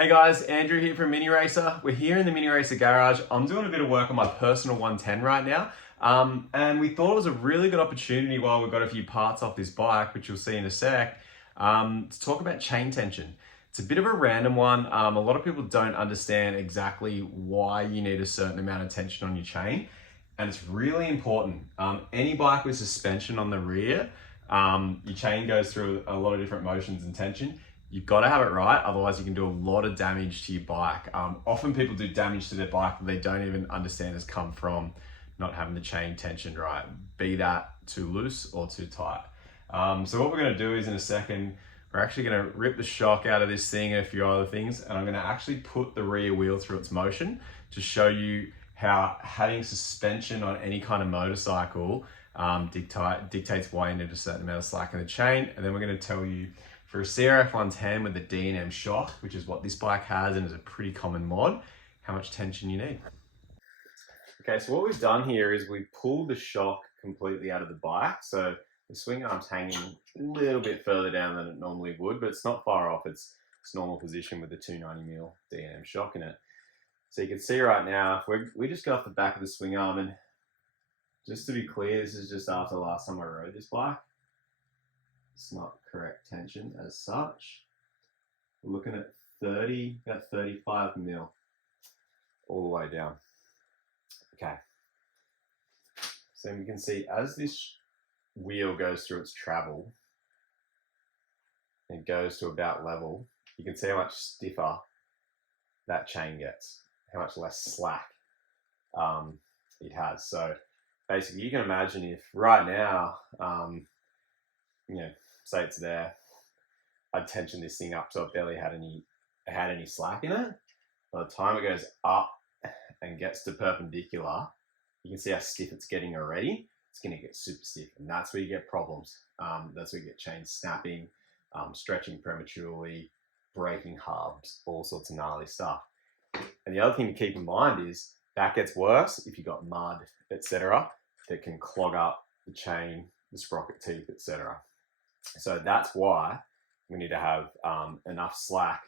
Hey guys, Andrew here from Mini Racer. We're here in the Mini Racer garage. I'm doing a bit of work on my personal 110 right now. And we thought it was a really good opportunity while we've got a few parts off this bike, which you'll see in a sec, to talk about chain tension. It's a bit of a random one. A lot of people don't understand exactly why you need a certain amount of tension on your chain. And it's really important. Any bike with suspension on the rear, your chain goes through a lot of different motions and tension. You've got to have it right, otherwise you can do a lot of damage to your bike. Often people do damage to their bike that they don't even understand has come from not having the chain tensioned right, be that too loose or too tight. So what we're going to do is in a second, we're actually going to rip the shock out of this thing and a few other things, and I'm going to actually put the rear wheel through its motion to show you how having suspension on any kind of motorcycle dictates why you need a certain amount of slack in the chain. And then we're going to tell you, for a CRF 110 with the DNM Shock, which is what this bike has and is a pretty common mod, how much tension you need. Okay, so what we've done here is we've pulled the shock completely out of the bike. So the swing arm's hanging a little bit further down than it normally would, but it's not far off its normal position with the 290mm DNM Shock in it. So you can see right now, we just got off the back of the swing arm, and just to be clear, this is just after the last time I rode this bike. It's not correct tension as such. We're looking at about 35 mil all the way down. Okay. So you can see as this wheel goes through its travel, it goes to about level, you can see how much stiffer that chain gets, how much less slack it has. So basically you can imagine if right now, say it's there, I'd tension this thing up so it barely had any slack in it. By the time it goes up and gets to perpendicular, you can see how stiff it's getting already. It's going to get super stiff, and that's where you get problems. That's where you get chains snapping, stretching prematurely, breaking hubs, all sorts of gnarly stuff. And the other thing to keep in mind is that gets worse if you've got mud, etc., that can clog up the chain, the sprocket teeth, etc. So that's why we need to have enough slack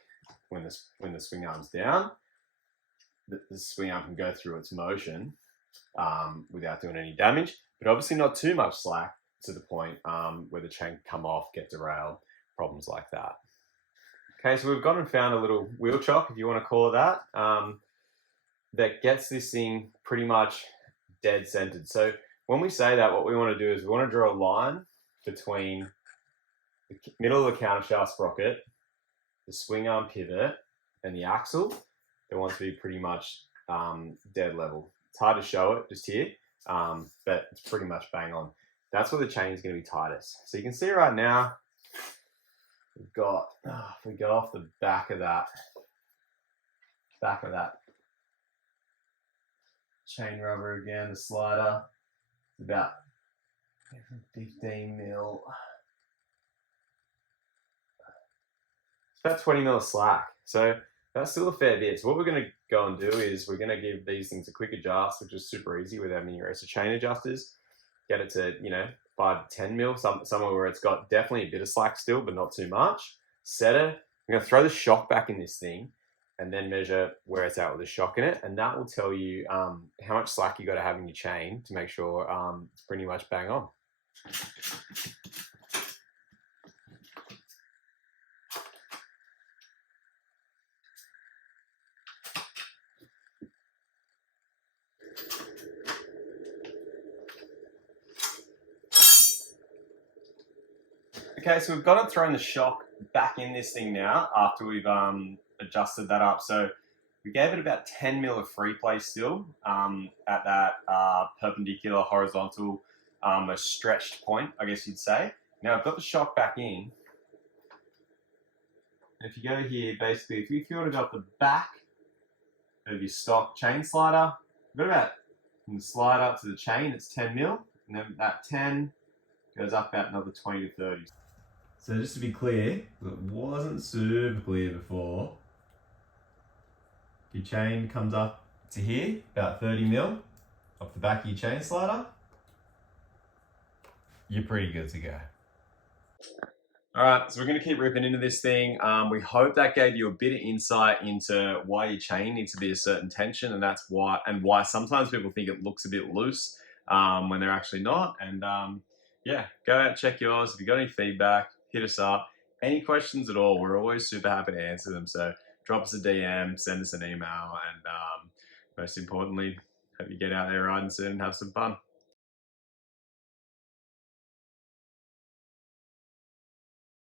when the swing arm's down. The swing arm can go through its motion without doing any damage, but obviously not too much slack to the point where the chain can come off, get derailed, problems like that. Okay, so we've gone and found a little wheel chock, if you want to call it that, that gets this thing pretty much dead centered. So when we say that, what we want to do is we want to draw a line between the middle of the countershaft sprocket, the swing arm pivot, and the axle. They want to be pretty much dead level. It's hard to show it just here, but it's pretty much bang on. That's where the chain is going to be tightest. So you can see right now, we've got, if we go off the back of that chain rubber again, the slider, it's about 15 mil. It's about 20 mil of slack. So that's still a fair bit. So what we're going to go and do is we're going to give these things a quick adjust, which is super easy with our Mini Racer chain adjusters. Get it to, 5 to 10 mil, somewhere where it's got definitely a bit of slack still, but not too much. Set it. I'm going to throw the shock back in this thing and then measure where it's at with the shock in it. And that will tell you how much slack you got to have in your chain to make sure it's pretty much bang on. Okay, so we've got and thrown the shock back in this thing now after we've adjusted that up. So we gave it about 10 mil of free play still at that perpendicular, horizontal, a stretched point, I guess you'd say. Now I've got the shock back in. And if you go here, basically, if you would have got the back of your stock chain slider, we've got about from the slider to the chain, it's 10 mil. And then that 10 goes up about another 20 to 30. So just to be clear, it wasn't super clear before. Your chain comes up to here, about 30 mil, off the back of your chain slider. You're pretty good to go. All right, so we're going to keep ripping into this thing. We hope that gave you a bit of insight into why your chain needs to be a certain tension, and that's why sometimes people think it looks a bit loose when they're actually not. And yeah, go out and check yours. If you got any feedback, hit us up. Any questions at all, we're always super happy to answer them. So drop us a DM, send us an email, and most importantly, hope you get out there riding soon and have some fun.